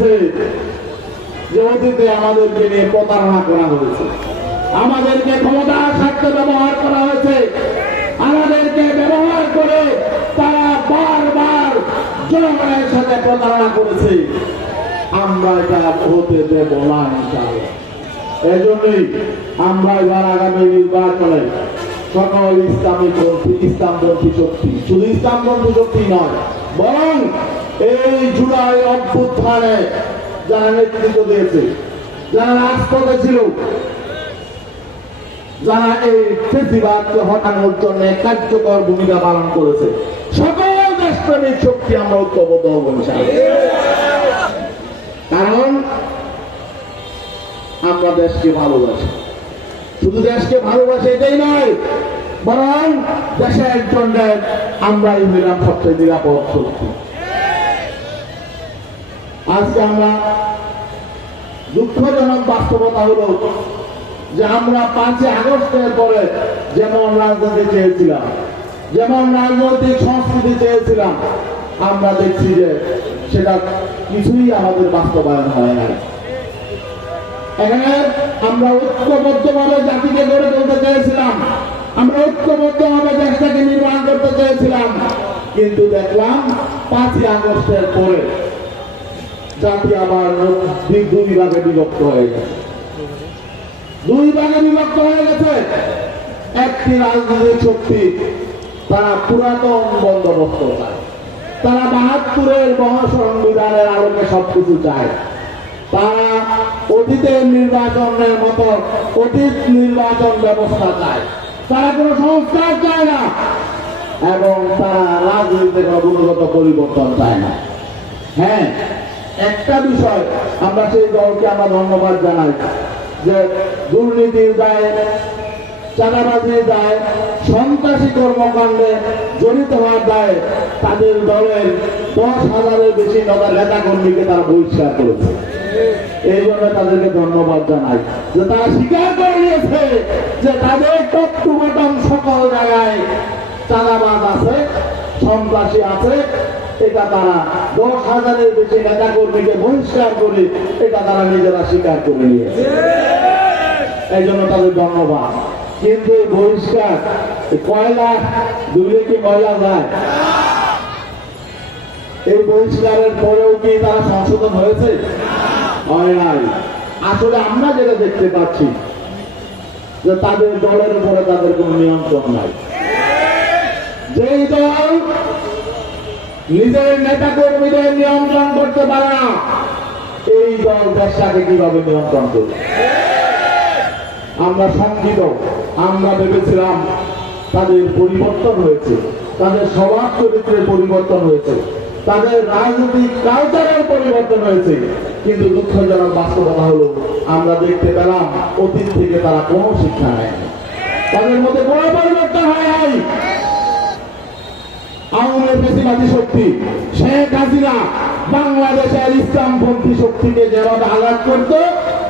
হয়েছে যে অতীতে আমাদেরকে নিয়ে প্রতারণা করা হয়েছে, আমাদেরকে ক্ষমতার স্বার্থে ব্যবহার করা হয়েছে, আমাদেরকে ব্যবহার করে তারা বারবার জনগণের সাথে প্রতারণা করেছে। আমরা এটা হতে দেব না ইনশাআল্লাহ। এজন্যই আমরা এবার আগামী নির্বাচনে সকল ইসলামপন্থী শক্তি, শুধু ইসলামপন্থী শক্তি নয়, বরং এই জুলাই অভ্যুত্থানে যারা নেতৃত্ব দিয়েছে, যারা রাজপথে ছিল, যারা এই ফেসিবাদকে হটানোর জন্য কার্যকর ভূমিকা পালন করেছে, সকল দেশপ্রেমিক শক্তি আমরা ঐক্যবদ্ধ হব ইনশাআল্লাহ। কারণ আমরা দেশকে ভালোবাসি, শুধু দেশকে ভালোবাসি এটাই নয়, বরং দেশের জন্য আমরাই হইলাম সবচেয়ে নিরাপদ শক্তি। আজকে আমরা দুঃখজনক বাস্তবতা হলো যে আমরা 5 আগস্টের পরে যেমন রাজনীতি চেয়েছিলাম, যেমন রাজনৈতিক সংস্কৃতি চেয়েছিলাম, আমরা দেখছি যে সেটা কিছুই আমাদের বাস্তবায়ন হয় না। এখানে আমরা ঐক্যবদ্ধভাবে জাতিকে গড়ে তুলতে চেয়েছিলাম, আমরা ঐক্যবদ্ধভাবে দেশটাকে নির্মাণ করতে চেয়েছিলাম, কিন্তু দেখলাম 5 আগস্টের পরে জাতি আবার দুই ভাগে বিভক্ত হয়ে গেছে। একটি রাজনৈতিক শক্তি তারা পুরাতন বন্দোবস্ত চায়, তারা 72-এর সংবিধানের আলোকে সবকিছু চায়, তারা অতীতের নির্বাচনের মতো অতীত নির্বাচন ব্যবস্থা চায়, তারা কোনো সংস্কার চায় না, এবং তারা রাজনীতিতে কোনো গুণগত পরিবর্তন চায় না। হ্যাঁ, একটা বিষয় আমরা সেই দলকে আমরা ধন্যবাদ জানাই যে দুর্নীতির দায়ে, চাঁদাবাজির দায়ে, সন্ত্রাসী কর্মকাণ্ডে জড়িত হওয়ার দায়ে তাদের দলের 10,000-এর বেশি নেতা কর্মীকে তারা বহিষ্কার করেছে। এই জন্য তাদেরকে ধন্যবাদ জানাই যে তারা স্বীকার করে নিয়েছে যে তাদের টপ টু বটম সকল জায়গায় চাঁদাবাজ আছে, সন্ত্রাসী আছে। এটা তারা 10,000-এর বেশি নেতা কর্মীকে বহিষ্কার করে এটা তারা নিজেরা স্বীকার করে নিয়েছে। এই জন্য তাদের ধন্যবাদ। কিন্তু বহিষ্কার কয়লা দুলে কি ময়লা যায়? এই বহিষ্কারের পরেও কি তারা সংশোধন হয়েছে? হয় নাই। আসলে আমরা যেটা দেখতে পাচ্ছি যে তাদের দলের উপরে তাদের কোনো নিয়ন্ত্রণ নাই। যেই দল নিজের নেতা কর্মীদের নিয়ন্ত্রণ করতে পারে না, এই দল দেশটাকে কিভাবে নিয়ন্ত্রণ করবে? আমরা শঙ্কিত। আমরা ভেবেছিলাম তাদের পরিবর্তন হয়েছে, তাদের স্বভাব চরিত্রের পরিবর্তন হয়েছে, তাদের রাজনৈতিক কালচারের পরিবর্তন হয়েছে, কিন্তু দুঃখজনক বাস্তবতা হলো আমরা দেখতে পেলাম অতীত থেকে তারা কোনো শিক্ষা নেয়, তাদের মধ্যে কোনো পরিবর্তন হয় নাই। আওয়ামী ফ্যাসিবাদী শক্তি শেখ হাসিনা বাংলাদেশের ইসলামপন্থী শক্তিকে যেভাবে আঘাত করত,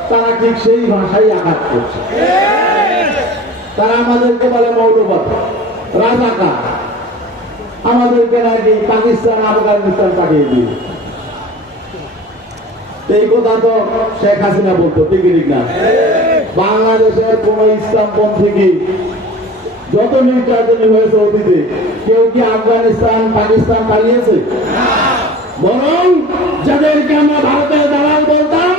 তারা ঠিক সেই ভাষাই আঘাত করছে। তারা আমাদেরকে বলে মৌলবাদ, রাজাকার, আমাদেরকে নাকি পাকিস্তান, আফগানিস্তান পাঠিয়ে দিই। এই কথা তো শেখ হাসিনা বলতো, ঠিক না? বাংলাদেশের কোন ইসলামপন্থী কি যত নির্যাতনী হয়েছে অতীতে, কেউ কি আফগানিস্তান, পাকিস্তান পালিয়েছে? বরং যাদেরকে আমরা ভারতের দালাল বলতাম,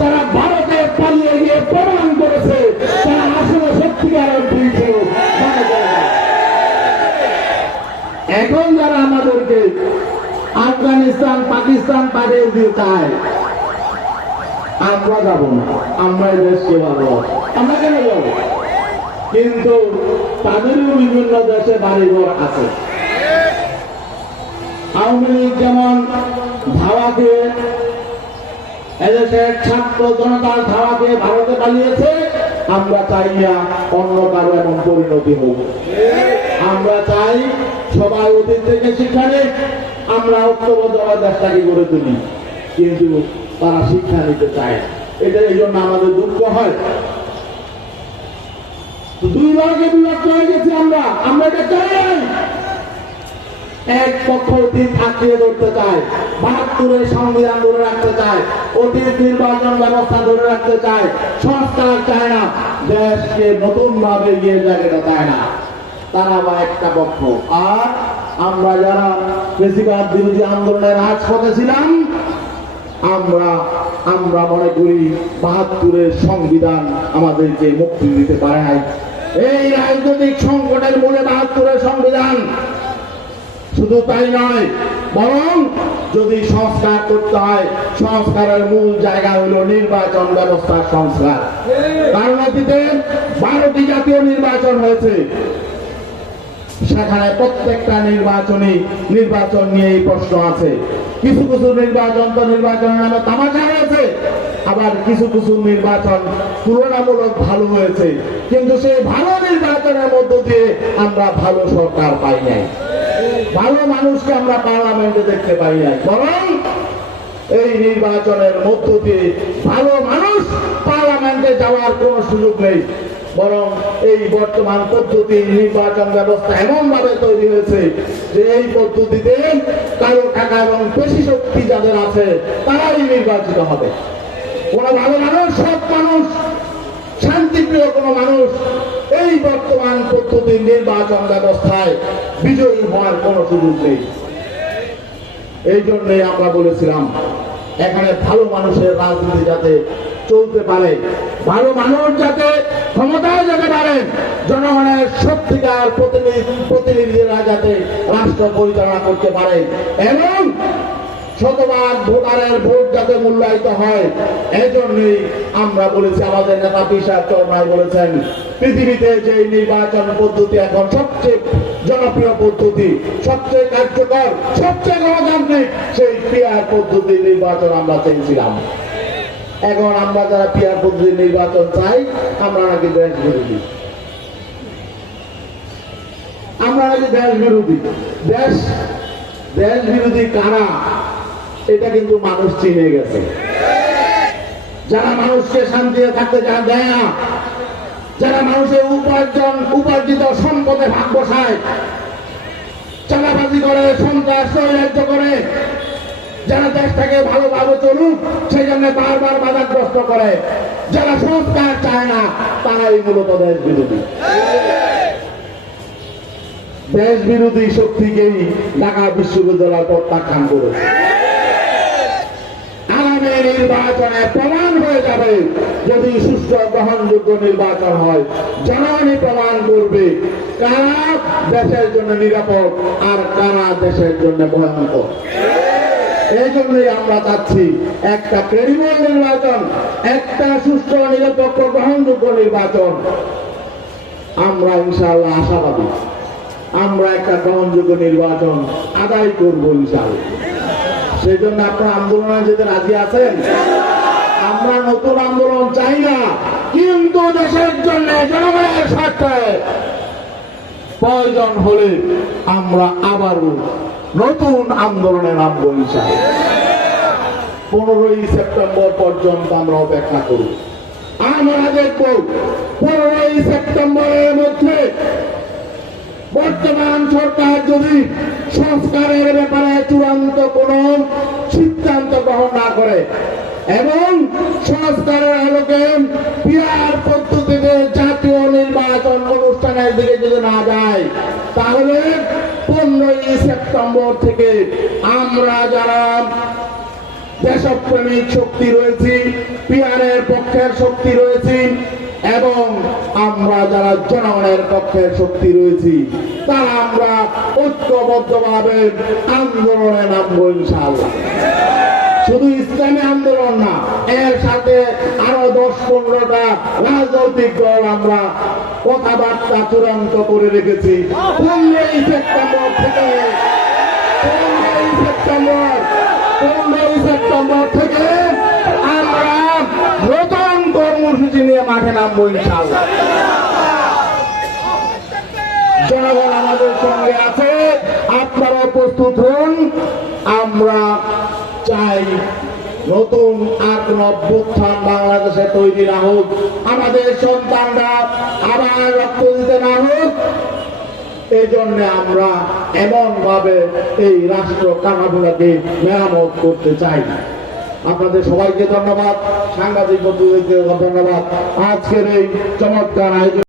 তারা ভারতে পালিয়ে গিয়ে প্রমাণ করেছে তারা আসলে সত্যিকারের ছিল। এখন যারা আমাদেরকে আফগানিস্তান, পাকিস্তান পাঠিয়ে দিয়ে চায়, আমরা যাব না, আমরা দেশকে ভালোবাসি, আমরা কেন যাবো? কিন্তু তাদেরও বিভিন্ন দেশে বাড়িঘর আছে। আওয়ামী লীগ যেমন ধাওয়াকে, এদেশের ছাত্র জনতার ধাওয়াকে ভারতে পালিয়েছে, আমরা চাই না অন্য কারো এমন পরিণতি হোক। আমরা চাই সবাই অতীত থেকে শিক্ষা নিক, আমরা ঐক্যবদ্ধ দেশটাকে গড়ে তুলি, কিন্তু তারা শিক্ষা নিতে চায়। এটা এই জন্য আমাদের দুঃখ হয়। দুই ভাগে বিভক্ত হয়ে গেছি আমরা, আমরা এটা চাই নাই। এক পক্ষ অতীত আঁকড়িয়ে ধরতে চায়, ৭২-এর সংবিধান ধরে রাখতে চায়, অতীত নির্বাচন ব্যবস্থা ধরে রাখতে চায়, সংস্কার চায় না, দেশকে নতুন ভাবে এগিয়ে যাবে চায় না। তারা বা একটা পক্ষ। আর আমরা যারা বেশিরভাগ বিরোধী আন্দোলনের রাজপথে ছিলাম, আমরা মনে করি ৭২-এর সংবিধান আমাদেরকে মুক্তি দিতে পারে নাই। এই রাজনৈতিক সংকটের মূলে ৭২-এর সংবিধান। শুধু তাই নয়, বরং যদি সংস্কার করতে হয়, সংস্কারের মূল জায়গা হলো নির্বাচন ব্যবস্থার সংস্কার। কারণ অতীতে 12টি জাতীয় নির্বাচন হয়েছে, সেখানে প্রত্যেকটা নির্বাচন নিয়ে এই প্রশ্ন আছে। কিছু কিছু নির্বাচন তো নির্বাচনের নামে তামাশা হয়েছে, আবার কিছু কিছু নির্বাচন তুলনামূলক ভালো হয়েছে, কিন্তু সেই ভালো নির্বাচনের মধ্য দিয়ে আমরা ভালো সরকার পাই নাই, ভালো মানুষকে আমরা পার্লামেন্টে দেখতে পাই নাই। বরং এই নির্বাচনের মধ্য দিয়ে ভালো মানুষ পার্লামেন্টে যাওয়ার কোন সুযোগ নেই, বরং এই বর্তমান পদ্ধতি নির্বাচন ব্যবস্থা এমন ভাবে তৈরি হয়েছে যে এই পদ্ধতিতে কালো টাকা এবং পেশি শক্তি যাদের আছে তারাই নির্বাচিত হবে। কোন ভালো মানুষ, সৎ মানুষ, শান্তিপ্রিয় কোন মানুষ এই বর্তমান পদ্ধতির নির্বাচন ব্যবস্থায় বিজয়ী হওয়ার কোন সুযোগ নেই। এই জন্যই আমরা বলেছিলাম এখানে ভালো মানুষের রাজনীতি যাতে চলতে পারে, ভালো মানুষ যাতে ক্ষমতায় যেতে পারে, জনগণের সত্যিকার প্রতিনিধিরা যাতে রাষ্ট্র পরিচালনা করতে পারে এবং শতভাগ ভোটারের ভোট যাতে মূল্যায়িত হয়, এজন্যই আমরা বলেছি, আমাদের নেতা পিসার চরমাই বলেছেন, পৃথিবীতে যে নির্বাচন পদ্ধতি এখন সবচেয়ে জনপ্রিয় পদ্ধতি, সবচেয়ে কার্যকর, সবচেয়ে গণতান্ত্রিক, সেই পিয়ার পদ্ধতির নির্বাচন আমরা চেয়েছিলাম। এখন আমরা যারা পিয়ার পদ্ধতির নির্বাচন চাই, আমরা নাকি দেশ বিরোধী, আমরা নাকি দেশ বিরোধী। দেশ বিরোধী কারা এটা কিন্তু মানুষ চিনে গেছে। যারা মানুষকে শান্তিতে থাকতে দেয় না, যারা মানুষের উপার্জিত সম্পদে ভাগ বসায়, চাঁদাবাজি করে, সন্ত্রাস নৈরাজ্য করে, যারা দেশটাকে ভালোভাবে চলুক সেই জন্য বারবার বাধাগ্রস্ত করে, যারা সংস্কার চায় না, তারাই মূলত দেশ বিরোধী। দেশ বিরোধী শক্তিকেই ঢাকা বিশ্ববিদ্যালয় প্রত্যাখ্যান করেছে। আগামী নির্বাচনে প্রমাণ হয়ে যাবে, যদি সুষ্ঠু গ্রহণযোগ্য নির্বাচন হয়, জনগণই প্রমাণ করবে কারা দেশের জন্য নিরাপদ আর কারা দেশের জন্য ভয়ঙ্কর। এই জন্যই আমরা চাচ্ছি একটা ক্রেডিবল নির্বাচন, একটা সুষ্ঠু নিরপেক্ষ গ্রহণযোগ্য নির্বাচন। আমরা ইনশাআল্লাহ আশাবাদী আমরা একটা গ্রহণযোগ্য নির্বাচন আদায় করবো ইনশাআল্লাহ। সেই জন্য আপনারা আন্দোলনে যেতে রাজি আছেন? আমরা নতুন আন্দোলন চাই না, কিন্তু দেশের জন্য, জনগণের স্বার্থে প্রয়োজন হলে আমরা আবারও নতুন আন্দোলনে নামবো ইনশাআল্লাহ। 15ই সেপ্টেম্বর পর্যন্ত আমরা অপেক্ষা করব। আমরা দেখব 15ই সেপ্টেম্বরের মধ্যে বর্তমান সরকার যদি সংস্কারের ব্যাপারে চূড়ান্ত কোন সিদ্ধান্ত গ্রহণ না করে এবং সংস্কারের আলোকে পিয়ার পদ্ধতিতে জাতীয় নির্বাচন অনুষ্ঠানের দিকে যদি না যায়, তাহলে 15ই সেপ্টেম্বর থেকে আমরা যারা দেশপ্রেমিক শক্তি রয়েছি, পিয়ারের পক্ষের শক্তি রয়েছি এবং আমরা যারা জনগণের পক্ষের শক্তি রয়েছি, তারা আমরা ঐক্যবদ্ধভাবে আন্দোলনে নামবো ইনশাআল্লাহ। শুধু ইসলামী আন্দোলন না, এর সাথে আরো 10-15টা রাজনৈতিক দল আমরা কথাবার্তা চূড়ান্ত করে রেখেছি। 15ই সেপ্টেম্বর থেকে 15ই সেপ্টেম্বর থেকে আমরা নতুন কর্মসূচি নিয়ে মাঠে নামবো ইনশাআল্লাহ। জনগণ আমাদের সঙ্গে আছে, আপনারা প্রস্তুত হন। আমরা চাই নতুন অভ্যুত্থান বাংলাদেশে তৈরি না হোক, আমাদের সন্তানরা আবার রক্ত দিতে না হোক, এই জন্য আমরা এমন ভাবে এই রাষ্ট্র কাঠামোটাকে মেরামত করতে চাই। আপনাদের সবাইকে ধন্যবাদ, সাংবাদিক বন্ধুদেরকে ধন্যবাদ। আজকের এই চমৎকার আয়োজন